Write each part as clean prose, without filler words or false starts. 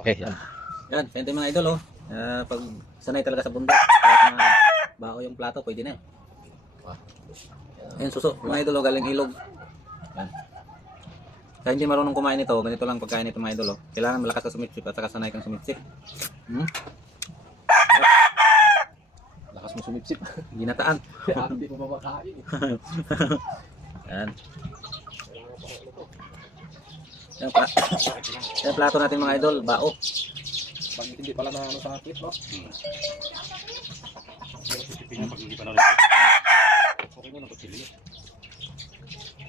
Okay, yan. Yan, ganito yung mga idol, oh. Pag sanay talaga sa bundok, kahit na bao yung plato, pwede na. Yan, suso, mga idol, oh, galing ilog. Yan. Kaya hindi marunong kumain ito, ganito lang pagkain ito mga idol, oh. Kailangan malakas ka sumitsip at saka sanay kang sumitsip. Lakas mo sumipsip. Ginataan. Hindi ko mabakain. Yan. Yan plato natin mga idol, bao. Pag hindi pala na ano sa akin, no? Okay mo na kutsilyo.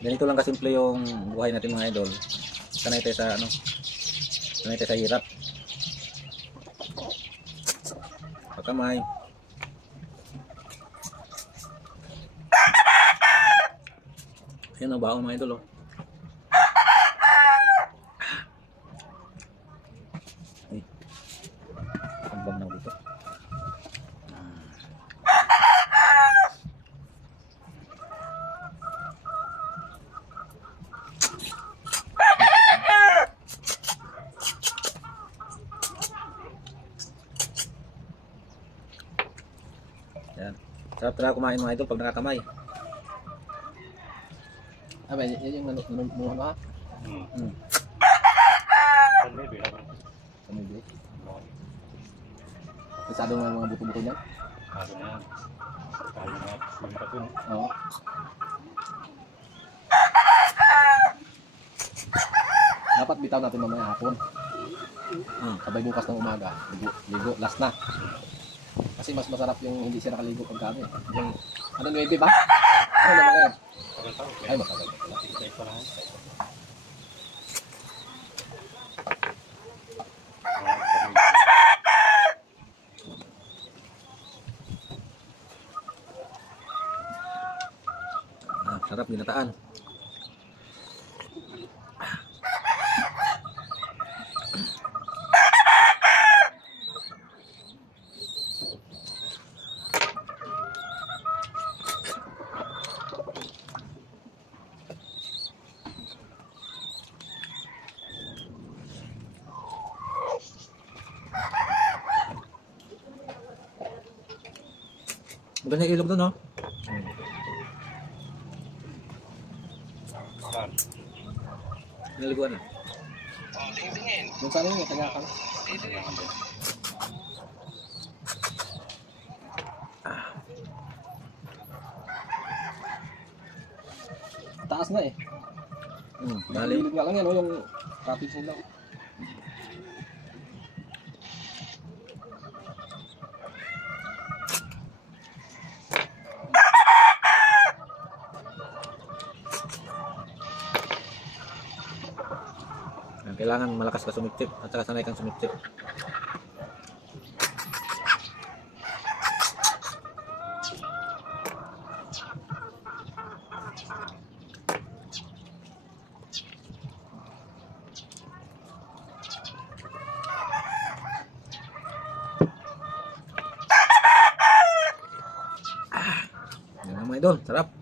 Ganito lang kasimple yung buhay natin mga idol. Sanay tayo sa ano? Sanay tayo sa hirap. Pagkamay. Yan o, bao mga idol, oh. Ay. Ambang na dito. Yan. Sarap talaga kumain mga idol pag nakakamay. Aba, yan yung ano ha? Kami bro. Kasado mo yung mga buto-buto niyan? Kasado na yan. Kaya na yung katun. Oo. Dapat bitaw natin mamaya hapon. Sabay bukas ng umaga. Ligo, last na. Kasi mas masarap yung hindi siya nakaligo pagka ano. Yung, ano, 9 ba? Ano naman ngayon? Ay, matagal na pala. Sarap ginataan. Maganda yung ilog doon, no? Naliguan na. Yung sana yung tagakan. Taas na eh. Dali. Nalilid nga lang yan, no? Yung cottage nila. Kailangan malakas ka sumipsip at saka sanay kang sumipsip. Yan ang mga idol, sarap.